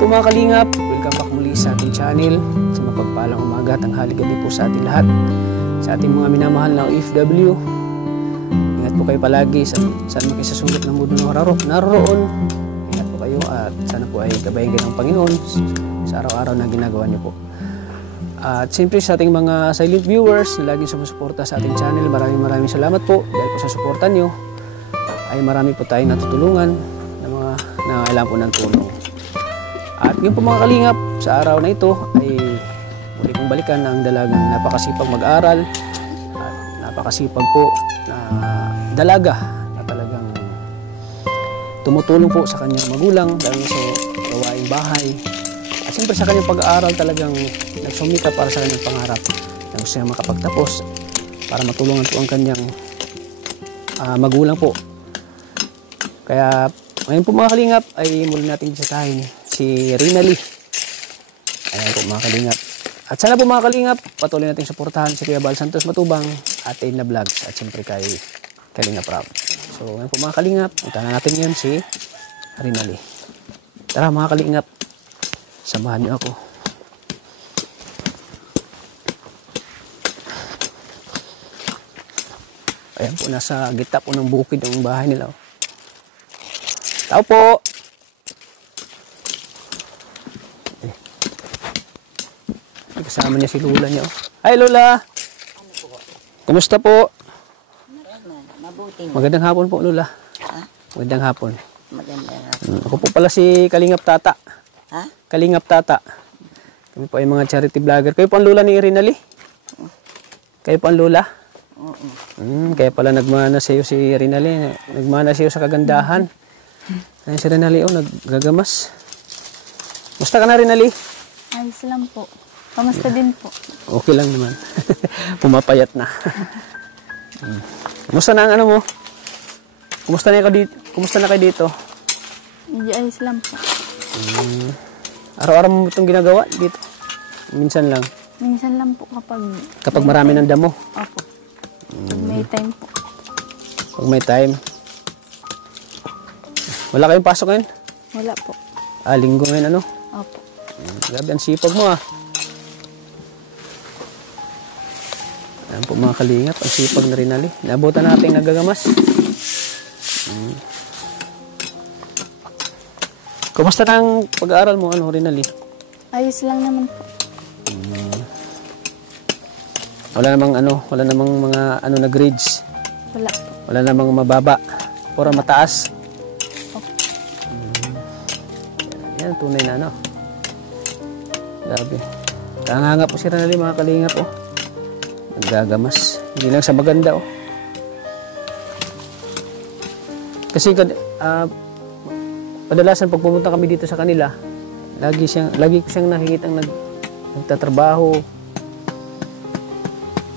po mga kalingap, welcome back muli sa ating channel. Sa mapagpalang umaga at tanghali gabi po sa ating lahat. Sa ating mga minamahal na OFW, ingat po kayo palagi saan makisasulit ng mundo naroon. Ingat po kayo at sana po ay gabayan kayo ng Panginoon sa araw-araw na ginagawa niyo po. At siyempre sa ating mga silent viewers na laging sumusuporta sa ating channel, maraming salamat po dahil po sa suporta niyo ay marami po tayong natutulungan na mga nangangailangan po ng tulong. At ngayon po mga kalingap, sa araw na ito ay muli kong balikan ang dalagang napakasipag mag-aral at napakasipag po na dalaga na talagang tumutulong po sa kanyang magulang dahil sa gawaing bahay. At siyempre sa kanyang pag-aaral talagang nagsumikap para sa kanyang pangarap na gusto niya makapagtapos para matulungan po ang kanyang magulang po. Kaya ngayon po mga kalingap ay muli natin bisitahin si Rinally. Ayan po mga kalingap. At sana po mga kalingap, patuloy natin suportahan si Kuya Bal Santos Matubang at Edna Vlogs at siyempre kay Kalingap Rap. So ngayon po mga kalingap, punta na natin yan si Rinally. Tara mga kalingap, samahan niyo ako. Ayan po, nasa gitna po ng bukid yung bahay nila. Tao po! Kasama niya si Lola niya. Hi Lola! Kumusta po? Mabuti. Magandang hapon po Lola. Ha? Magandang hapon. Magandang hapon. Ako po pala si Kalingap Tata. Ha? Kalingap Tata. Kami po ay mga charity vlogger. Kayo po ang Lola ni Rinally? Kayo po ang Lola? Oo. Kaya pala nagmana sa iyo si Rinally. Nagmana sa iyo sa kagandahan. Ayun si Rinally, naggagamas. Musta ka na Rinally? Ayos lang po. Kamusta din po? Okay lang naman. Pumapayat na. Kumusta na ang ano mo? Kumusta na kayo dito? Medyo ayos lang po. Araw-araw mo itong ginagawa dito? Minsan lang? Minsan lang po Kapag marami ng damo? Opo. Pag may time po. Pag may time? Wala kayong pasok ngayon? Wala po. Linggo ngayon ano? Opo. Grabe, ang sipag mo Ayan po mga kalingap, ang sipag na Rinally. Naabutan natin nagagamas. Kumusta na ang pag-aaral mo, Rinally? Ayos lang naman po. Wala namang mga na grades. Wala po. Wala namang mababa. Pura mataas. Yan, tunay na Grabe. Kanganga po si Rinally mga kalingap Naggagamas. Hindi lang sa maganda Kasi kadalasan pag pumunta kami dito sa kanila, lagi ko siyang nakikitang nagtatrabaho.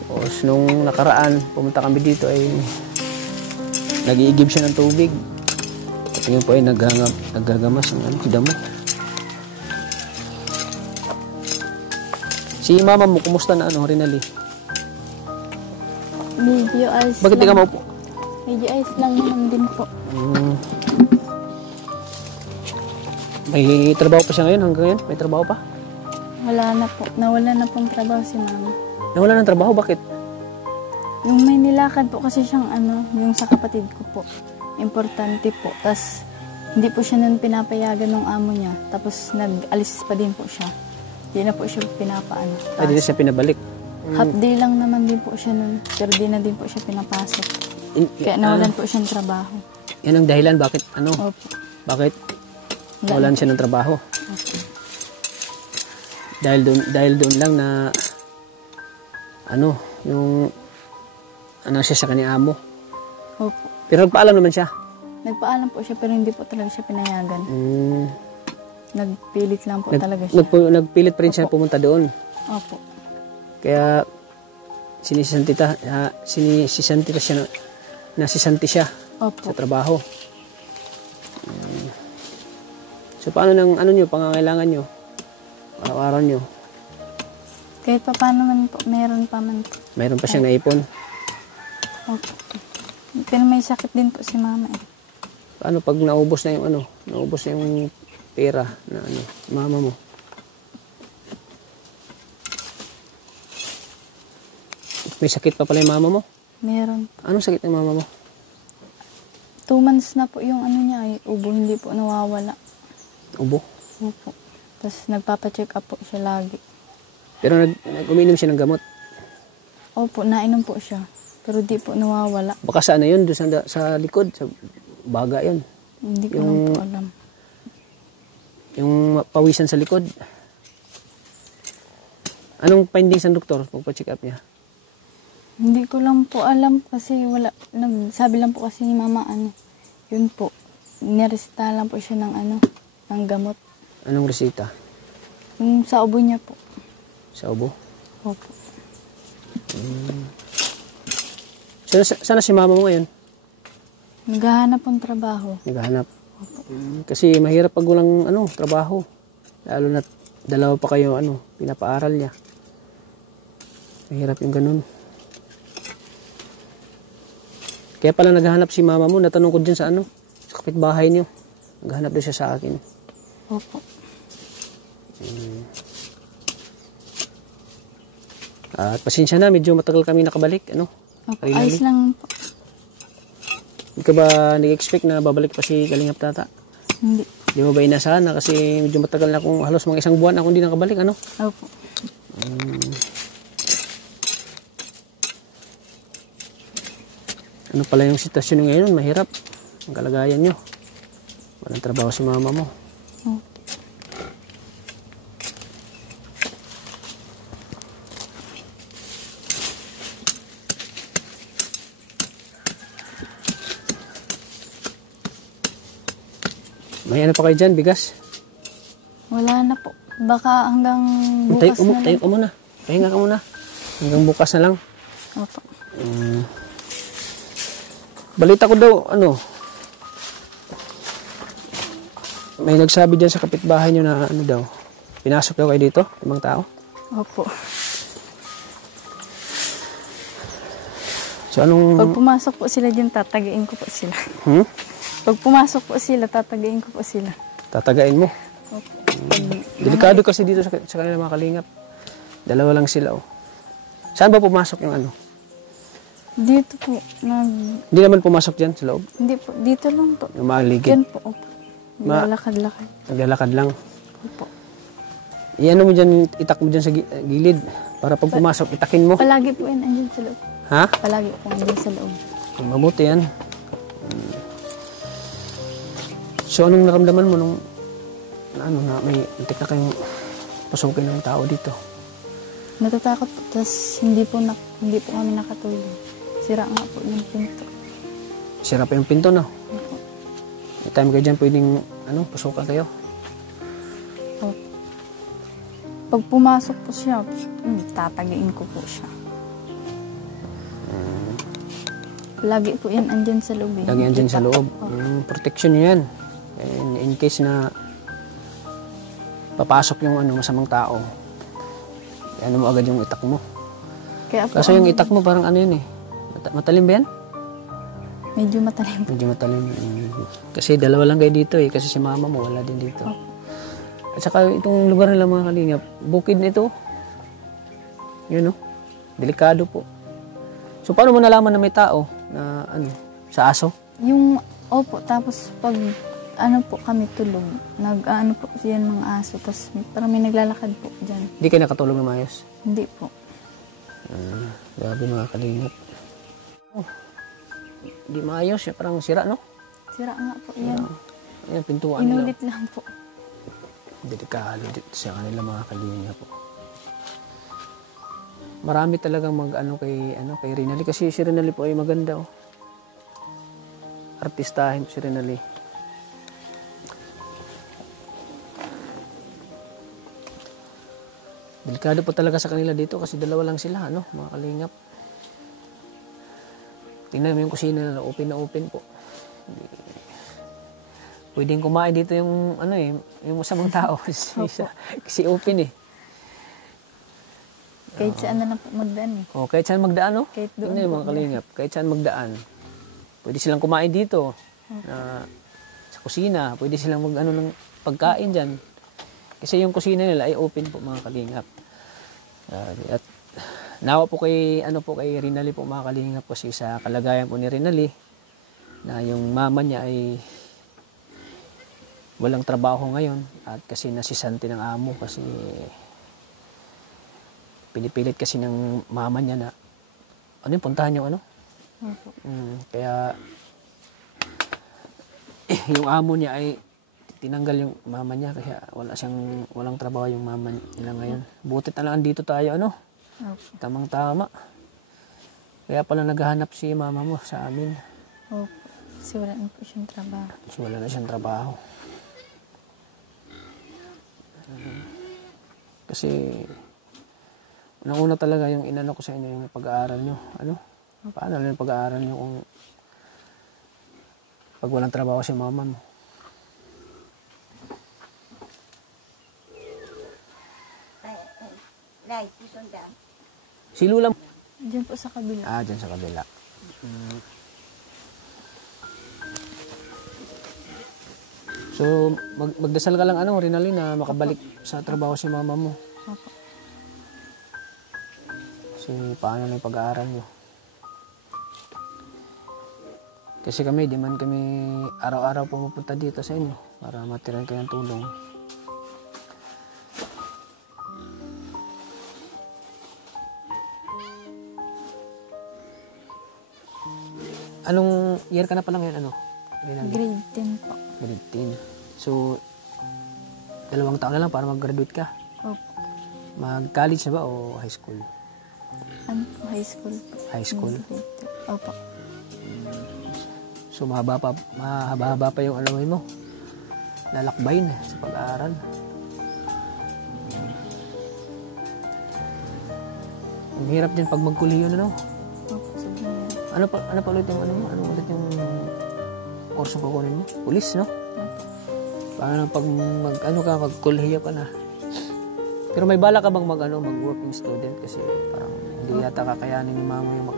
Tapos nung nakaraan, pumunta kami dito ay nag-iigib siya ng tubig. At yun po ay naggagamas ng damo. Si mama mo, kumusta na Rinally? Medyo ayos Bakit di ka lang. maupo? Medyo ayos lang naman din po. May trabaho pa siya ngayon hanggang ngayon? May trabaho pa? Wala na po. Nawala na pong trabaho si mama. Nawala ng trabaho? Bakit? Yung may nilakad po kasi siyang yung sa kapatid ko po. Importante po. Tapos hindi po siya nun pinapayagan ng amo niya. Tapos nag-alis pa din po siya. Hindi na po siya pinapaano. Ay, di na siya pinabalik. Half day lang naman din po siya nun. Pero di na din po siya pinapasok. Kaya nawalan po siyang trabaho. Yan ang dahilan bakit Opo. bakit nawalan siya ng trabaho. Opo. Dahil doon lang na yung siya sa kanyang amo. Opo. Pero nagpaalam naman siya. Nagpaalam po siya pero hindi po talaga siya pinayagan. Nagpilit lang po talaga siya. Nagpilit pa rin siya pumunta doon. Opo. Kaya sinisisanti siya nasisanti siya Opo. sa trabaho. So paano pangangailangan niyo? Araw-araw niyo? Kahit pa paano man po, meron pa man po. Mayroon pa siyang naipon? Opo. Pero may sakit din po si mama Paano pag naubos na yung pera na ano, mama mo? May sakit pa pala yung mama mo? Meron. Anong sakit ng mama mo? 2 months na po yung ano niya, ubo, hindi po nawawala. Ubo? Opo. Tapos nagpapacheck up po siya lagi. Pero uminom siya ng gamot. Opo, nainom po siya. Pero di po nawawala. Baka sa ano yun, doon sa likod, sa baga yun. Hindi ko lang po alam. Yung pawisan sa likod. Anong findings ng doktor pag pa-check up niya? Hindi ko lang po alam kasi wala. Nagsabi lang po kasi ni mama yun po. Niresta lang po siya ng ng gamot. Anong resita? Yung sa ubo niya po. Sa ubo? Opo. Sana si mama mo ngayon? Naghahanap ng trabaho. Naghahanap. Kasi mahirap pag walang trabaho. Lalo na dalawa pa kayo pinapaaral niya. Mahirap yung ganun. Kaya pala naghahanap si mama mo. Natanong ko dyan sa sa kapitbahay niyo. Naghahanap doon siya sa akin. Opo. At pasensya na, medyo matagal kami nakabalik. Opo. Finally. Ayos lang po. Hindi ka ba nag-expect na babalik pa si Kalingap Tata? Hindi. Di mo ba inasahan na kasi medyo matagal na akong halos mga 1 buwan akong hindi nakabalik, Opo. Ano pala yung sitwasyon nyo ngayon? Mahirap. Ang kalagayan nyo. Walang trabaho si mama mo. Opo. May ano pa kayo dyan, bigas? Wala na po. Baka hanggang bukas na Tayo lang. ka muna. Pahinga ka muna. Hanggang bukas na lang. Opo. Balita ko daw, may nagsabi dyan sa kapitbahay nyo na daw, pinasok daw kayo dito, ibang tao. Opo. So anong... Pag pumasok po sila dyan, tatagain ko po sila. Pag pumasok po sila, tatagain ko po sila. Tatagain mo. Opo. Delikado kasi dito sa kanila mga kalingap. Dalawa lang sila. Saan ba pumasok yung Dito po, Hindi naman pumasok dyan sa loob? hindi po, dito lang po. Yung mga ligid? Yan po, opo. Naglalakad-lakad. Naglalakad lang. Opo. Iano mo dyan, itak mo dyan sa gilid. Para pag pumasok, itakin mo. Palagi po yan, andyan sa loob. Ha? Palagi po andyan sa loob. Mabuti yan. So anong naramdaman mo nung na may itik na kayong pasukin ng tao dito? Natatakot po, tapos hindi po kami nakatulog. Sira nga po yung pinto. Sira pa yung pinto, no? Opo. May time kayo dyan, pwedeng pasukan kayo. Opo. Pag pumasok po siya, tatagain ko po siya. Lagi po yan andyan sa loob. Lagi andyan sa loob. Protection nyo yan. In case na papasok yung masamang tao, mo agad yung itak mo. Kaya po, Kaso yung itak mo parang yun eh. Matalim ba yan? medyo matalim po. Medyo matalim. Kasi dalawa lang kayo dito eh. Kasi si mama mo wala din dito. At saka itong lugar nila mga kalingap, bukid nito. Yun delikado po. So paano mo nalaman na may tao na sa aso? Opo, tapos pag po kami tulog, po yan mga aso, tapos parang may naglalakad po dyan. Hindi kayo nakatulog na maayos? Hindi po. Grabe mga kalingap. Hindi maayos. Parang sira, no? Sira nga po yan. Ayan, pintuan nila. Inulit lang po. Delikado dito sa kanila mga kalingap po. Marami talagang kay Rinaldi kasi si Rinaldi po ay maganda Artistahin si Rinaldi. Delikado po talaga sa kanila dito kasi dalawa lang sila, mga kalingap. Tingnan mo yung kusina na open po. Pwedeng kumain dito yung yung masamang tao kasi open eh. Kahit saan na lang po magdaan eh. Kahit saan magdaan, Kahit doon yung po mga kalingap, kahit saan magdaan. Pwede silang kumain dito. Sa kusina, pwede silang pagkain dyan. Kasi yung kusina nila ay open po mga kalingap. At nawa po kay, kay Rinali po mga kalingap kasi sa kalagayan po ni Rinali na yung mama niya ay walang trabaho ngayon at kasi nasisante ng amo kasi pinipilit kasi ng mama niya na puntahan yung Opo. kaya yung amo niya ay tinanggal yung mama niya kaya walang trabaho yung mama nila ngayon. Butit na lang dito tayo Opo. tamang-tama. Kaya pala naghahanap si mama mo sa amin. Opo. Kasi wala na po siyang trabaho. So wala na siyang trabaho. Kasi unang-una talaga yung inano ko sa inyo yung pag-aaral nyo. Paano lang yung pag-aaral nyo kung pag walang trabaho si mama mo? Nay, susunda. Si Lula mo? Diyan po sa kabila. Dyan sa kabila. So, magdasal ka lang Rinalyn, na makabalik sa trabaho si mama mo. Opo. Kasi paano na yung pag-aaral nyo? Kasi kami, di man kami araw-araw pumupunta dito sa inyo para matiran kayo ng tulong. Anong year ka na pa lang yan, Rinalyn? Grade 10 po. Grade 10. So, 2 taon na lang para mag-graduate ka. Opo. Mag-college na ba o high school? Ano po, high school po. High school? Grade 2. Opo. So, mahaba pa yung mo. Lalakbayin sa pag-aaral. Ang hirap din pag magkuliyo Opo, sabi niya. Ano pa ulit yung Ano ulit yung kurso kukunin mo? Pulis, no? Opo. Paano pag magkuliyo ka na? Pero may bala ka bang mag-working student kasi parang hindi yata kakayanin ni mama yung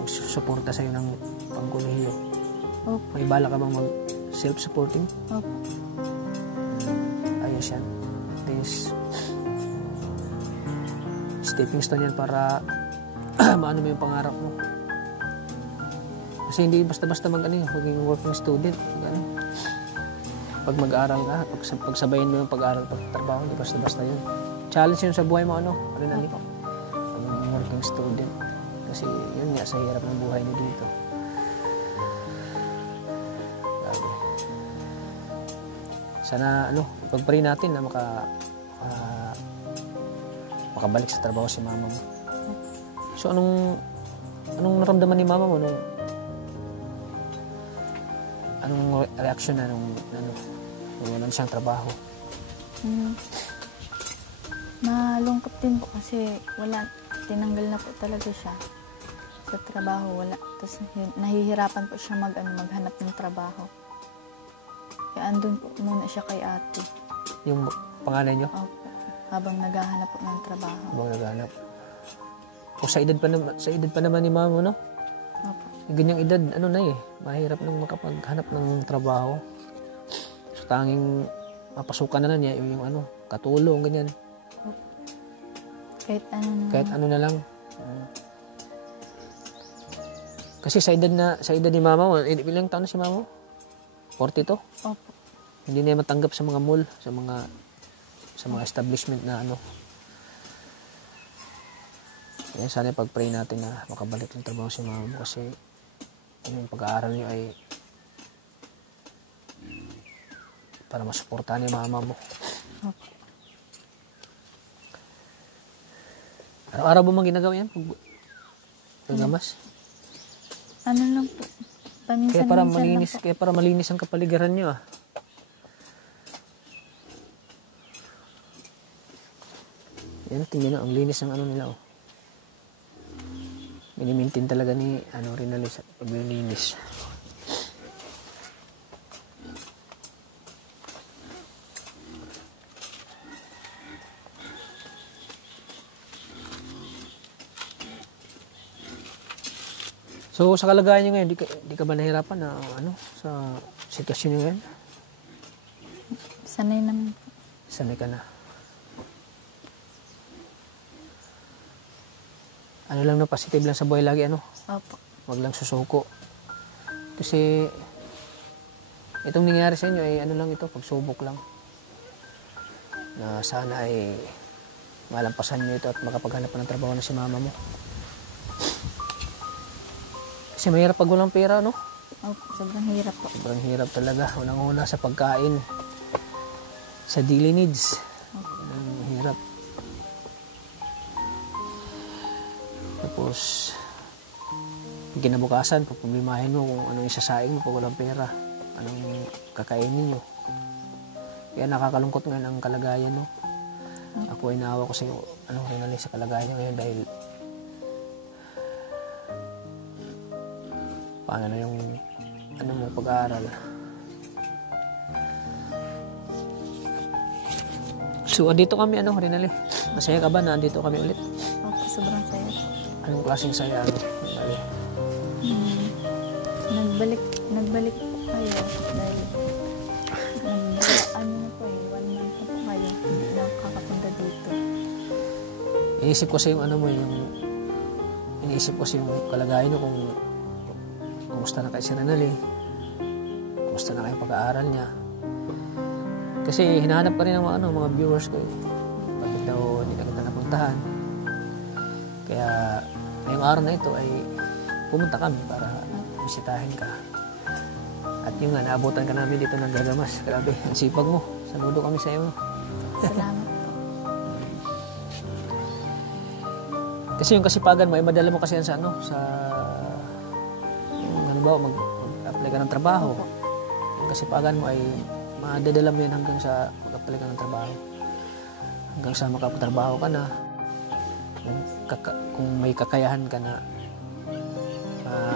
magsusuporta sa'yo ng pangkuliyo. Opo. May bala ka bang self-supporting? Opo. Ayos yan. At least, stepping stone yan para maano mo yung pangarap mo. Kasi hindi basta-basta maging working student. Pag mag-aaral ka, pagsabayin mo yung pag-aaral at trabaho, hindi basta-basta yun. Challenge yun sa buhay mo, Rinalyn? Pag working student. Kasi yun nga, sa hirap ng buhay mo dito. Grabe. Sana, pag-pray natin na makabalik sa trabaho si mama mo. So, anong naramdaman ni mama mo anong reaction na nung walang siyang trabaho? Malungkot din po kasi tinanggal na po talaga siya sa trabaho, wala. Tapos nahihirapan po siya maghanap ng trabaho. Kaya andun po muna siya kay ate. Yung panganay niyo? Opo. Habang naghahanap po ng trabaho. Habang naghahanap. O sa edad pa naman ni mama, no? Opo. Ganyang edad, mahirap nang makapaghanap ng trabaho. So, tanging mapasukan na niya yung katulong, ganyan. Opo. Kahit ano na lang. Kasi sa edad ni mama mo, ilang taon na si mama mo? 42? Opo. Hindi na matanggap sa mga mall, sa mga establishment na Kaya sana pag-pray natin na makabalik ng trabaho si mama mo kasi yung pag-aaral niyo ay para masuportahan ni mama mo. Opo. Araw-araw ba mang ginagawa yan? Paggamas? Ano lang po. Paminsan-minsan Kaya para malinis ang kapaligiran niyo Yan, tingnan nyo, ang linis ng nila Minimintin talaga ni Rinalyn sa paglilinis. So sa kalagayan niyo ngayon, di ka ba nahirapan na sa sitwasyon niyo ngayon? Sanay naman po. Sanay ka na. Ano lang no, positive lang sa buhay lagi, ano? Opo. Wag lang susuko. Kasi itong nangyari sa inyo ay ano lang ito, pagsubok lang. Na sana ay malampasan nyo ito at makapaghanap pa ng trabaho na si mama mo. Kasi mahirap pag walang pera, no? Opo, sobrang hirap po. Sobrang hirap talaga. Unang-una sa pagkain, sa daily needs. Ang hirap. Tapos, kinabukasan, pag pumimahin mo kung anong isasaing mo pag walang pera, anong kakainin nyo. Kaya nakakalungkot ngayon ang kalagayan, no? Ako ay naawa ko sa iyo, Rinalyn, sa kalagayan nyo ngayon dahil paano na yung mo pag-aaral. So, andito kami, Rinalyn. Masaya ka ba na andito kami ulit? Opo, sobrang saya po. Anong klaseng saya, Rinalyn? Nagbalik po kayo dahil ano na po 1 month na po kayo nakakapunta dito. Iniisip ko sa yung iniisip ko sa yung kalagayan mo kung kumusta na kayo si Rinalyn, kumusta na kayo pag-aaral niya. Kasi hinahanap ka rin ng mga viewers ko. Bakit daw hindi na kita napuntahan. Kaya ngayong araw na ito ay pumunta kami para bisitahin ka. At yung nga, naabutan ka namin dito ng gagamas. Grabe, ang sipag mo. Saludo kami sa iyo. Salamat po. Kasi yung kasipagan mo, ay madala mo kasi yan sa yung halimbawa, mag-apply ka ng trabaho. Yung kasipagan mo ay madadala mo yan hanggang sa mag-apply ka ng trabaho. Hanggang sa makapatrabaho ka na. Kung may kakayahan ka na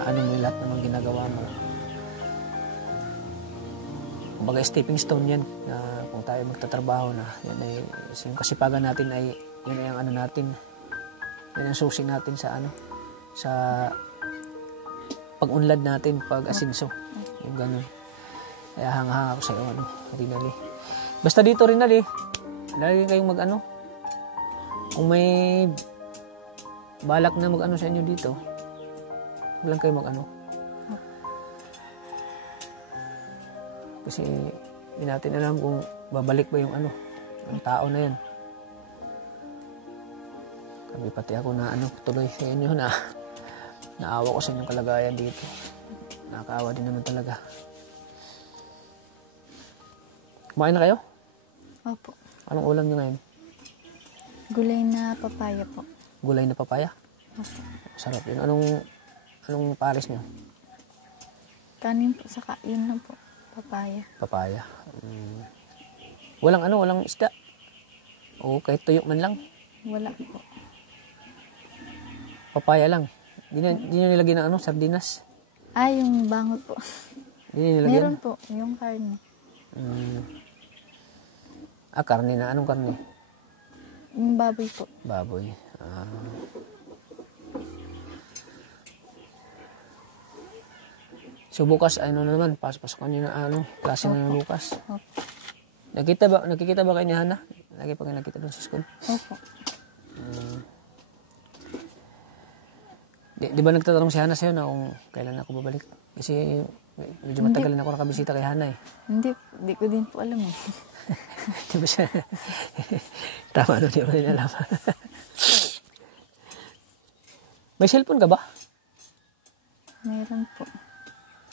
ano mo lahat naman ginagawa mo. Kumbaga stepping stone yan na kung tayo magtatrabaho na yan ay yung kasipagan natin ay yan ay ang natin, yan ang susi natin sa sa pag-unlad natin, pag-asinso, yung ganun. Kaya hanga ako sa iyo, Rinalyn. Basta dito, Rinalyn, lagi kayong kung may balak na sa inyo dito, huwag lang kayo kasi hindi natin alam kung babalik ba yung tao na yan. Kami pati ako na tuloy sa inyo na naawa ko sa inyong kalagayan dito. Nakakaawa din naman talaga. Kumain na kayo? Opo. Anong ulam nyo ngayon? Gulay na papaya po. Gulay na papaya? Opo. Sarap yun. Anong pares nyo? Kanin po, saka yun lang po. Papaya. Papaya. Walang isda? O kahit tuyo man lang? Wala po. Papaya lang? Di nyo nilagyan ng sardinas? Yung bangot po. Di nyo nilagyan? Meron po, yung karne. Karne na. Anong karne? Yung baboy po. Baboy. So bukas, naman, pasokan nyo na klase na ng bukas. Opo. Nakikita ba kayo ni Hana? Lagi pa kayo nakita doon sa school? Opo. Di ba nagtatanong si Hana sa'yo na kung kailan ako babalik? Kasi medyo matagal na ako nakabisita kay Hana eh. Hindi ko din po alam eh. Di ba siya? Tama doon, di ba rin alam? May cellphone ka ba? Meron po.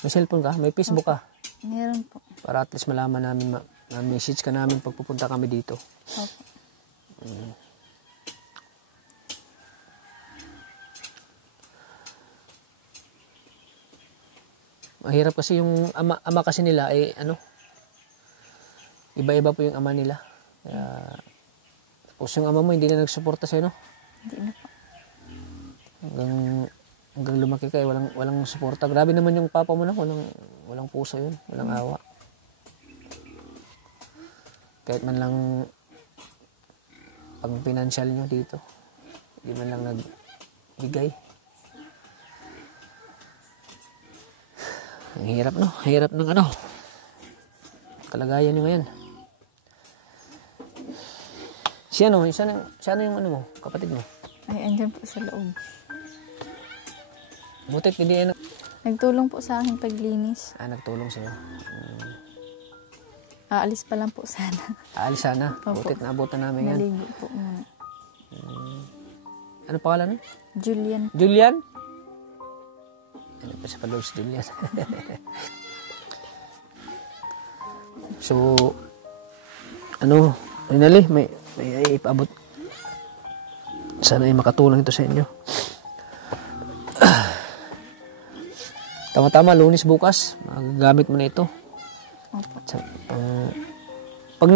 May cellphone ka? May Facebook ka? Meron po. Para at least malaman namin, message ka namin pag pupunta kami dito. Opo. Mahirap kasi yung ama kasi nila ay iba-iba po yung ama nila. Kaya, tapos yung ama mo hindi na nagsuporta sa'yo, no? Hindi na po. Hanggang lumaki kayo, walang suporta. Grabe naman yung papa mo na, walang puso yun, walang awa. Kahit man lang pang financial nyo dito, hindi man lang nagbigay. Ang hirap, no? Hirap ng kalagayan nyo ngayon. Si ano, sana yung ano mo, kapatid mo. Ay, andyan po sa loob. Butit, hindi yan. Nagtulong po sa akin paglinis. Nagtulong sa'yo. Aalis pa lang po sana. Aalis sana. Opo. Butit, naabutan namin yan. Naligo po muna. Ano pangalan? Julian. Julian? Ano pa sa paloob si Julian? So, ano, Rinaldi, may ipaabot. Sana ay makatulong ito sa inyo. Tama-tama, Lunes bukas, magagamit mo na ito. Opo. Pag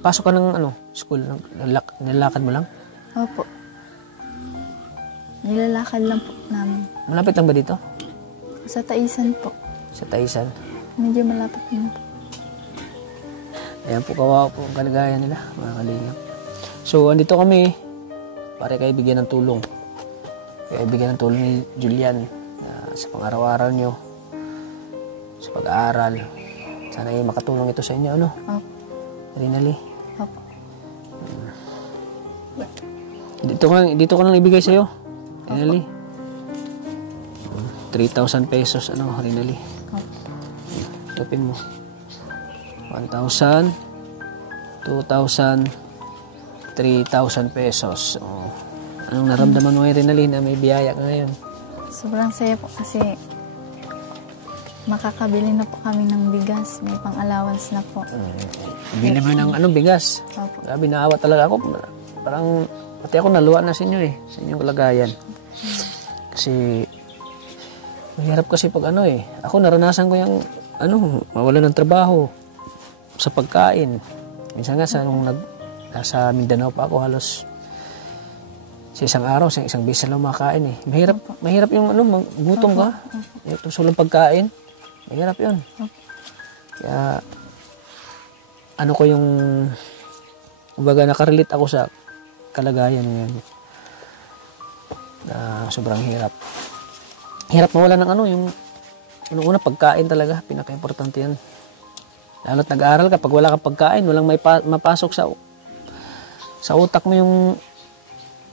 pasok ka ng school, nilalakad mo lang? Opo. Nilalakad lang po namin. Malapit lang ba dito? Sa Taisan po. Sa Taisan? Medyo malapit na po. Ayan po, kawawa po ang kalagayan nila, mga kalingap. So, andito kami para kayo bigyan ng tulong. Kaya bigyan ng tulong ni Julian sa pang-araw-araw nyo, sa pag-aaral. Sana ay makatulong ito sa inyo, ano? Opo. Rinaldi. Opo. Dito ko nang ibigay sa'yo, Rinaldi. 3,000 pesos, Rinaldi. Opo. Tupin mo. 1,000, 2,000, 3,000 pesos. Oh. Anong naramdaman mo ngayon, Rinaldi, na may biyaya ka ngayon? Sobrang saya po kasi makakabili na po kami ng bigas. May pang-allowance na po. Bili mo ng bigas. Opo. Sabi, naawa talaga ako. Parang, pati ako naluwa na sa inyo sa inyong kalagayan. Kasi, mahirap kasi pag ako naranasan ko yung, mawala ng trabaho sa pagkain. Minsan nga, nasa Mindanao pa ako, halos sa isang araw, sa isang beses lang makain Mahirap yung gutom ka. Ito sulang pagkain. Mahirap yun. Kaya, ko yung, kumbaga nakarelate ako sa kalagayan ngayon. Na sobrang hirap. Hirap mawala ng yung una pagkain talaga, pinaka-importante yan. Lalo't nag-aaral ka, pag wala kang pagkain, walang mapasok sa utak mo yung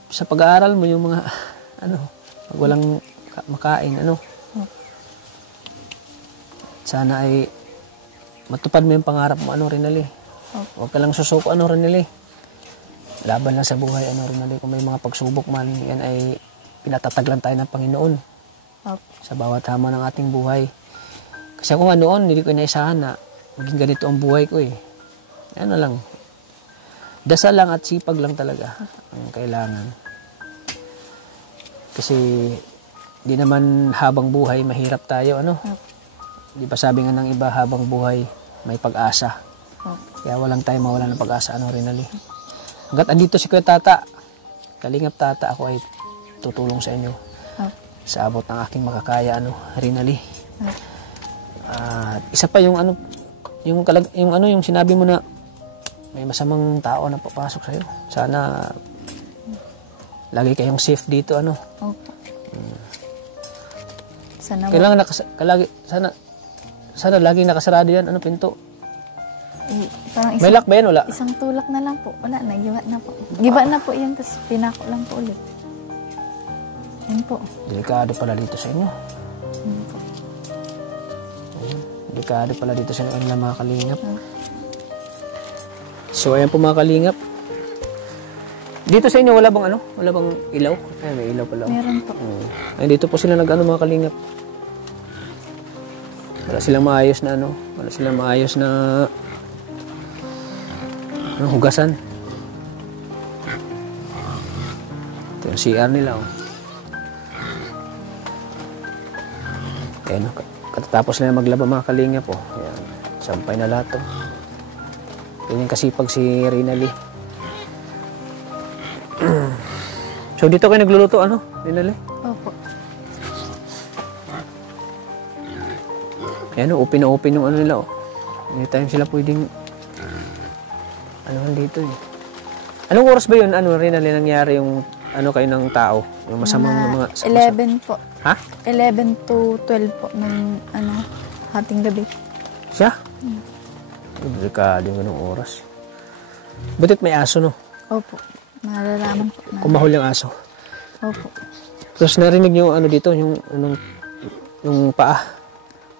sa pag-aaral mo, yung mga pag walang makain, sana ay matupad mo yung pangarap mo, Rinaldi. Huwag ka lang susuko, Rinaldi. Laban lang sa buhay, Rinaldi. Kung may mga pagsubok man, yan ay pinatatag lang tayo ng Panginoon. Sa bawat hamon ng ating buhay. Kasi ako nga noon, hindi ko inaisahan na maging ganito ang buhay ko lang. Dasal lang at sipag lang talaga ang kailangan. Kasi di naman habang buhay mahirap tayo, Di ba sabi nga ng iba, habang buhay may pag-asa. Kaya walang tayo mawala ng pag-asa, Rinaldi. Hanggat andito si Kuya Tata, Kalingap Tata, ako ay tutulong sa inyo. Sa abot ng aking makakaya, Rinaldi. Isa pa yung yung sinabi mo na may masamang tao na papasok sa'yo. Sana lagi kayong safe dito, Opo. Kailangan sana lagi nakasarado yan, pinto. Parang May lock ba yan? Wala? isang tulak na lang po. Wala na, giba na po. Giba na po yan, tapos pinako lang po ulit. Yan po. Delikado pala dito sa inyo. Yan po. Delikado pala dito sa inyo, mga kalingap. So, ayan po mga kalingap. Dito sa inyo, wala bang Wala bang ilaw? Ay, may ilaw pala. Meron po. Ay, dito po sila mga kalingap. Wala silang maayos na Wala silang maayos na hugasan. Ito yung CR nila, Ayan, katatapos na maglaba mga kalingap, Ayan, sampay na lahat, Ganyan kasipag si Rinaldi. So, dito kayo nagluluto, Rinaldi? Opo. Ayan, open na open yung nila, Anytime sila pwedeng, dito, Anong oras ba yun, Rinaldi, nangyari yung, kayo ng tao? Yung masamang mga... 11 po. Ha? 11 to 12 po ng, hating gabi. Siya? Delikado yung ganung oras. Butit may aso, no? Opo. Nalalaman po na. Kumahol yung aso. Opo. Tapos narinig nyo ano dito, yung paa.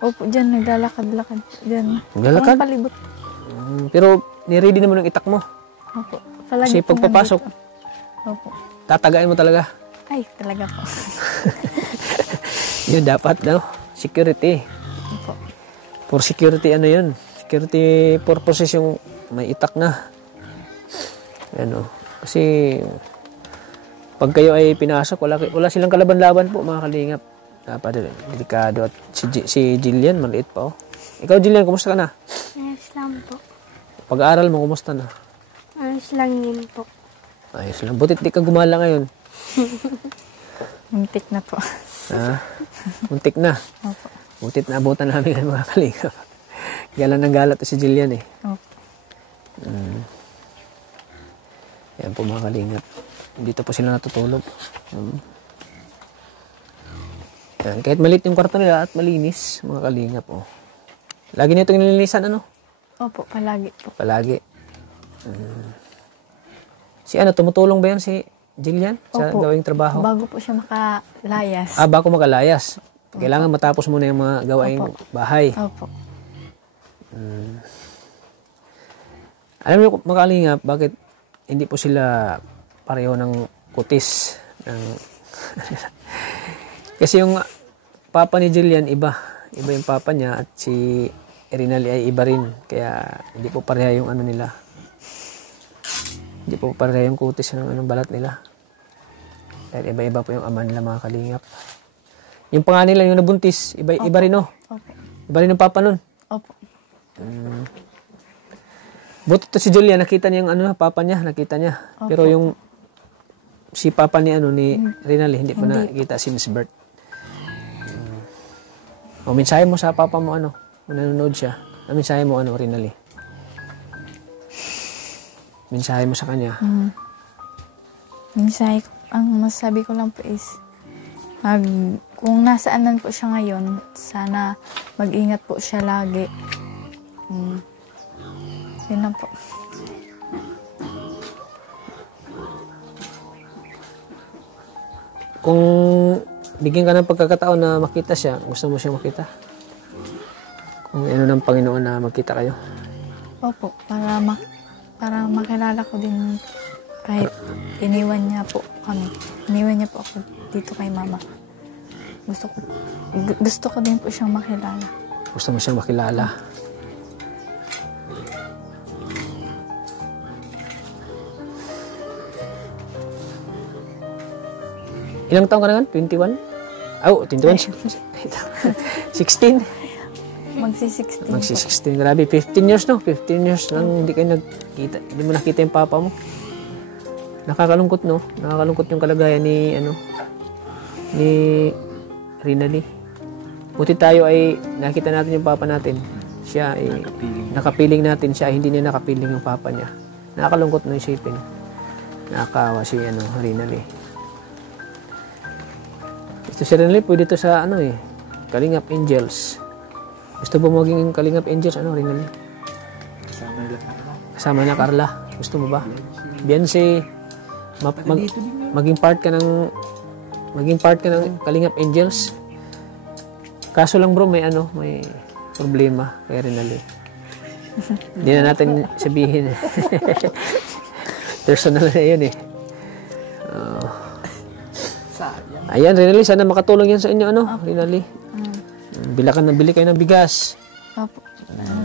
Opo, dyan. Naglalakad-lakad. Dyan. Naglalakad? Parang palibot. Pero niready naman yung itak mo. Opo. Palagi Kasi po pagpapasok, nandito. Opo. tatagain mo talaga. Ay, talaga po. Yun dapat, no? Security. Opo. For security, ano yun? Security purposes yung may itak na. Ano? Kasi pag kayo ay pinasok, wala silang kalaban-laban po, mga kalingap. Dapat delikado. At si Jillian, maliit pa, oh. Ikaw, Jillian, kumusta ka na? Ayos lang po. Pag-aaral mo, kumusta na? Ayos lang din po. Ayos lang. Butit di ka gumala ngayon. Muntik na po. Ha? Muntik na. Opo. Butit na abutan namin ang mga kalingap. Galan ng galat to si Jillian, eh. Opo. Yan po, mga kalingap. Dito po sila natutulog. Yan. Kahit maliit yung kwarto nila at malinis, mga kalingap, oh. Lagi nito nilinisan, ano? Opo, palagi po. Palagi. Si ano, tumutulong ba yan si Jillian sa Opo. gawing trabaho? Bago po siya makalayas. Bago makalayas. Kailangan matapos muna yung mga gawaing Opo. bahay. Opo. Alam niyo, mga kalingap, bakit hindi po sila pareho ng kutis? Kasi yung papa ni Jillian, iba. Iba yung papa niya at si Rinaldi ay iba rin. Kaya hindi po pareha yung ano nila. Hindi po pareha yung kutis ng anong balat nila. Dahil iba-iba po yung ama nila, mga kalingap. Yung panganay nila, yung nabuntis, iba rin, no? Opo. Iba rin ang papa nun. Opo. Buti to si Julia, nakita niya yung ano, papa niya, nakita niya. Opo. Pero yung si papa ni Rinaldi, hindi pa nakita since birth. O mensahe mo sa papa mo, ano, kung nanonood siya. Mensahe mo, ano, Rinaldi. Mensahe mo sa kanya. Minsan, ang masasabi ko lang po is, kung nasaan man po siya ngayon, sana mag-ingat po siya lagi. Yun lang po. Kung bigyan ka ng pagkakataon na makita siya, gusto mo siya makita? Kung ano ng Panginoon na magkita kayo? Opo, para makilala ko din kahit iniwan niya po kami. Iniwan niya po ako dito kay mama. Gusto ko din po siyang makilala. Gusto mo siyang makilala? Ilang taong ka na nga? 21? Oh, 21? 16? Magsi-16 po. Magsi-16. Grabe, 15 years, no? 15 years nang hindi kayo nagkita. Hindi mo nakita yung papa mo. Nakakalungkot, no? Nakakalungkot yung kalagayan ni Rinaldi. Buti tayo ay nakita natin yung papa natin. Siya ay nakapiling natin siya. Hindi niya nakapiling yung papa niya. Nakakalungkot no isipin. Nakakawa si Rinaldi. Gusto si Rinaldi, pwede to sa Kalingap Angels. Gusto ba maging Kalingap Angels, Rinaldi? Kasama na Carla. Gusto mo ba? Beyonce, maging part ka ng Kalingap Angels. Kaso lang bro, may problema kay Rinaldi. Hindi na natin sabihin. Personal na yun eh. Ayan, Rinaldi, sana makatulong yan sa inyo, Rinaldi. Bili kayo ng bigas. Opo.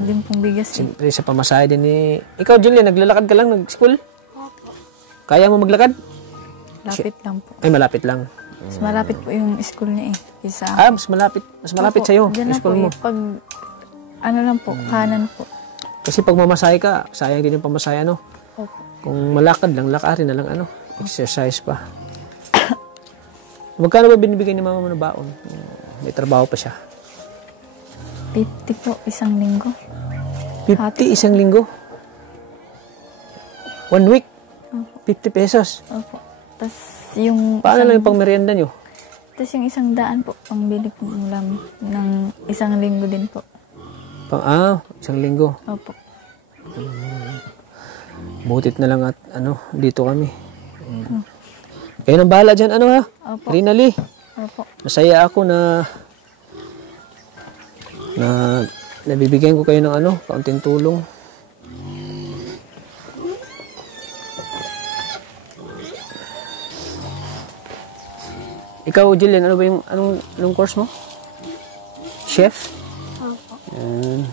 Din pong bigas eh. Siyempre, sa pamasahe din ni... Ikaw, Julian, naglalakad ka lang, nag-school? Kaya mo maglakad? Lapit lang po. Ay, malapit lang. Mas malapit po yung school niya eh. Isa. Mas malapit sa'yo, Diyan yung lang po school mo. Pag, lang po, kanan po. Kasi pag mamasahe ka, sayang din yung pamasahe, Opo. Kung malakad lang, lakarin na lang, exercise pa. Magkano ba binibigay ni mama mo ng baon? May trabaho pa siya. 50 po, isang linggo. 50 isang linggo? 1 week? 50 pesos? Opo. Tapos yung... Paano lang yung pang merienda nyo? Tapos yung 100 po, pangbili po ng ulam ng isang linggo din po. Isang linggo. Opo. Butit na lang at dito kami. Kayo nang bahala dyan, ha? Opo. Rinali. Opo. Masaya ako na nabibigyan ko kayo ng kaunting tulong. Ikaw, Jillian, ano ba yung anong course mo? Chef? Opo. Yan.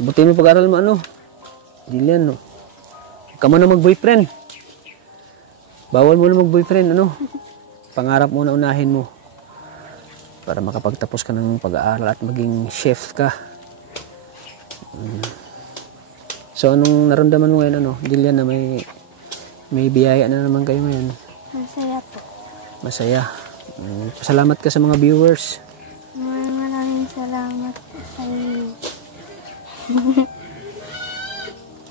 Buti mo pag-aral mo, Jillian, no? Huwag ka mo na mag-boyfriend. Bawal mo na mag-boyfriend, Pangarap mo na unahin mo. Para makapagtapos ka ng pag-aaral at maging chef ka. So, anong naramdaman mo ngayon, Jillian, na may biyaya na naman kayo ngayon? Masaya po. Masaya. Pasalamat ka sa mga viewers. Maraming salamat po sa inyo.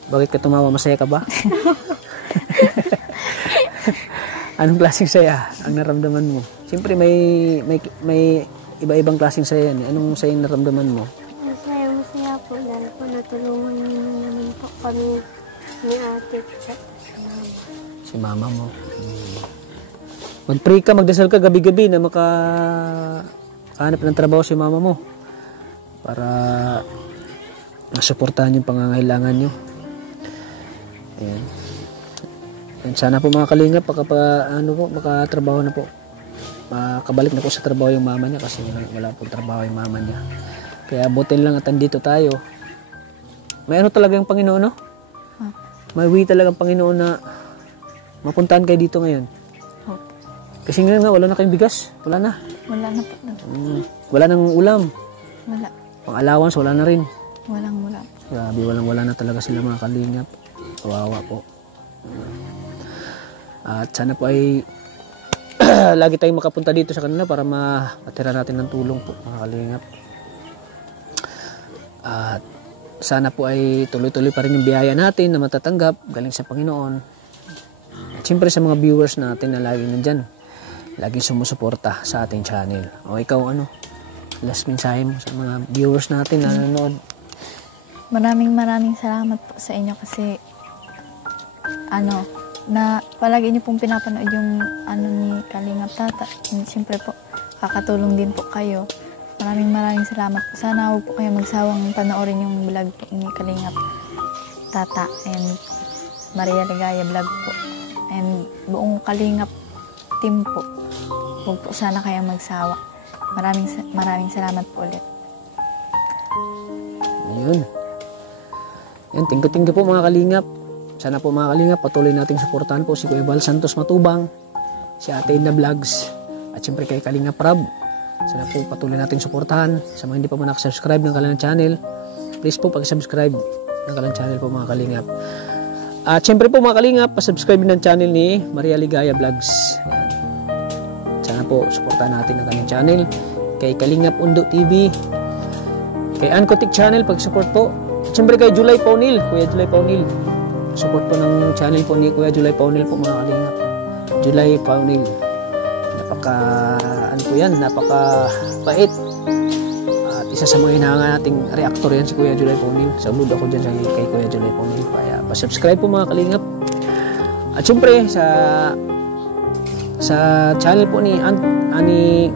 Bakit ka tumawa? Masaya ka ba? Anong klaseng saya ang naramdaman mo? Siyempre may iba-ibang klaseng saya yan. Anong saya ang naramdaman mo? Masaya po dahil po natulungan niyo naman po kami ni ate at mama. Si mama mo. Mag-pray ka, magdasal ka gabi-gabi na makahanap ng trabaho si mama mo. Para masuportahan yung pangangailangan nyo. Ayan. And sana po mga kalingap, makatrabaho na po. Makabalik na po sa trabaho yung mama niya kasi wala po trabaho yung mama niya. Kaya butin lang at andito tayo. May talaga yung Panginoon, no? May way talaga ang Panginoon na mapuntahan kayo dito ngayon. Kasi ngayon nga, wala na kayong bigas. Wala na. Wala na po. Wala nang ulam. Wala. Pang-allowance, wala na rin. Wala. Grabe, wala na talaga sila mga kalingap. Kawawa po. At sana po ay lagi tayong makapunta dito sa kanila para matira natin ng tulong po mga kalingap. At sana po ay tuloy-tuloy pa rin yung biyaya natin na matatanggap galing sa Panginoon. At siyempre sa mga viewers natin na lagi nandyan, lagi sumusuporta sa ating channel. O ikaw, last mensahe mo sa mga viewers natin na nanonood? Maraming salamat po sa inyo kasi na palagi niyo pong pinapanood yung ni Kalingap Tata. Siyempre po, kakatulong din po kayo. Maraming salamat po. Sana huwag po kayo magsawang panoorin yung vlog po ni Kalingap Tata and Maria Ligaya vlog po. And buong Kalingap team po. Huwag po sana kayo magsawa. Maraming salamat po ulit. Ayun. Yan, tingko po mga kalingap. Sana po mga kalingap, patuloy nating suportahan po si Kuya Val Santos Matubang, si Ate Edna Vlogs, at siyempre kay Kalingap Rab. Sana po patuloy nating suportahan. Sa mga hindi pa po nakasubscribe ng kanilang channel, please po pag-subscribe ng kanilang channel po mga kalingap. At siyempre po mga kalingap, pasubscribe ng channel ni Maria Ligaya Vlogs. Yan. Sana po suportahan natin ang kanilang channel. Kay Kalingap Undo TV, kay Ancotic Channel, pag-support po. At siyempre kay July Paunil, Kuya July Paunil. Support po ng channel po ni Kuya July Paunil po mga kalingap. July Paunil. Napaka-bait. At isa sa mga hinahangan nating reactor yan si Kuya July Paunil. Salud ako dyan kay Kuya July Paunil. Kaya pa-subscribe po mga kalingap. At siyempre sa channel po ni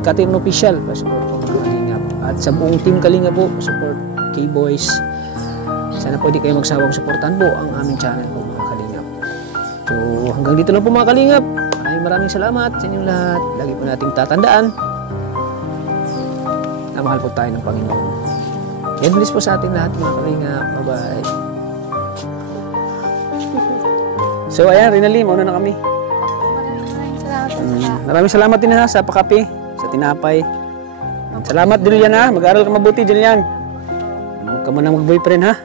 Katin Official, pa-support po mga kalingap. At sa buong team Kalingap po, support K-Boys. Sana po di kayo magsawang suportahan po ang aming channel po mga kalingap. So hanggang dito lang po mga kalingap. Maraming salamat sa inyong lahat. Lagi po nating tatandaan na mahal po tayo ng Panginoon. God bless po sa ating lahat mga kalingap. Bye-bye. So ayan, Rinali, mauna na kami. Maraming salamat din sa pakape, sa tinapay. Salamat din yan ha. Mag-aaral ka mabuti din yan. Huwag ka man na mag-boyfriend ha.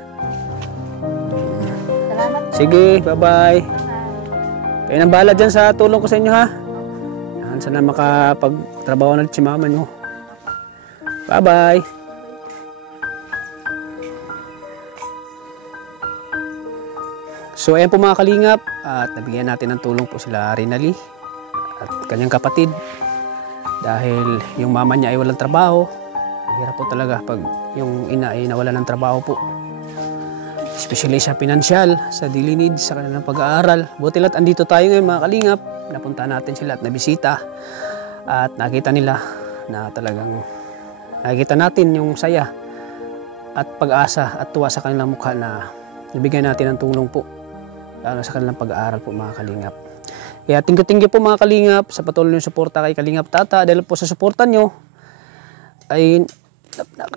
Sige, bye-bye. Kayo nang bahala dyan sa tulong ko sa inyo ha. Yan, sana makapagtrabaho na si mama nyo. Bye-bye. So ayan po mga kalingap. At nabigyan natin ng tulong po sila Rinali at kanyang kapatid. Dahil yung mama niya ay walang trabaho. Hirap po talaga pag yung ina ay nawalan ng trabaho po. especially sa pinansyal, sa daily needs, sa kanilang pag-aaral. Buti lahat andito tayo ngayon mga kalingap. Napunta natin sila at nabisita at nakita nila na talagang nakikita natin yung saya at pag-asa at tuwa sa kanilang mukha na nabigyan natin ng tulong po lalo sa kanilang pag-aaral po mga kalingap. Kaya thank you po mga kalingap sa patuloy ng suporta kay Kalingap Tata. Dahil po sa suporta nyo ay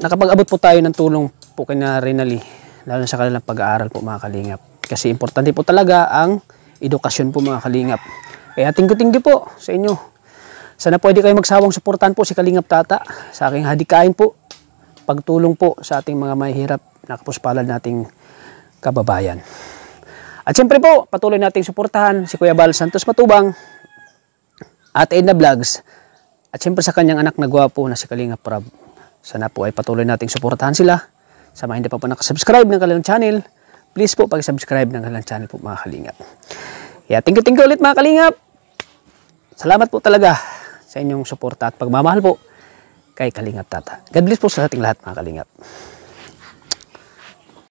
nakapag-abot po tayo ng tulong po kay Rinali lalo sa kanilang pag-aaral po mga kalingap. Kasi importante po talaga ang edukasyon po mga kalingap. Kaya thank you po sa inyo. Sana pwede kayo magsawang suportahan po si Kalingap Tata sa aking hadikain po. Pagtulong po sa ating mga mahihirap na kapuspalad nating kababayan. At siyempre po, patuloy nating suportahan si Kuya Bal Santos Matubang at Edna Vlogs. At siyempre sa kanyang anak na gwapo na si Kalingap Prab. Sana po ay patuloy nating suportahan sila. Sa mga hindi pa po nakasubscribe ng kanilang channel, please po pag-subscribe ng kanilang channel po mga kalingap. Kaya thank you ulit mga kalingap. Salamat po talaga sa inyong suporta at pagmamahal po kay Kalingap Tata. God bless po sa ating lahat mga kalingap.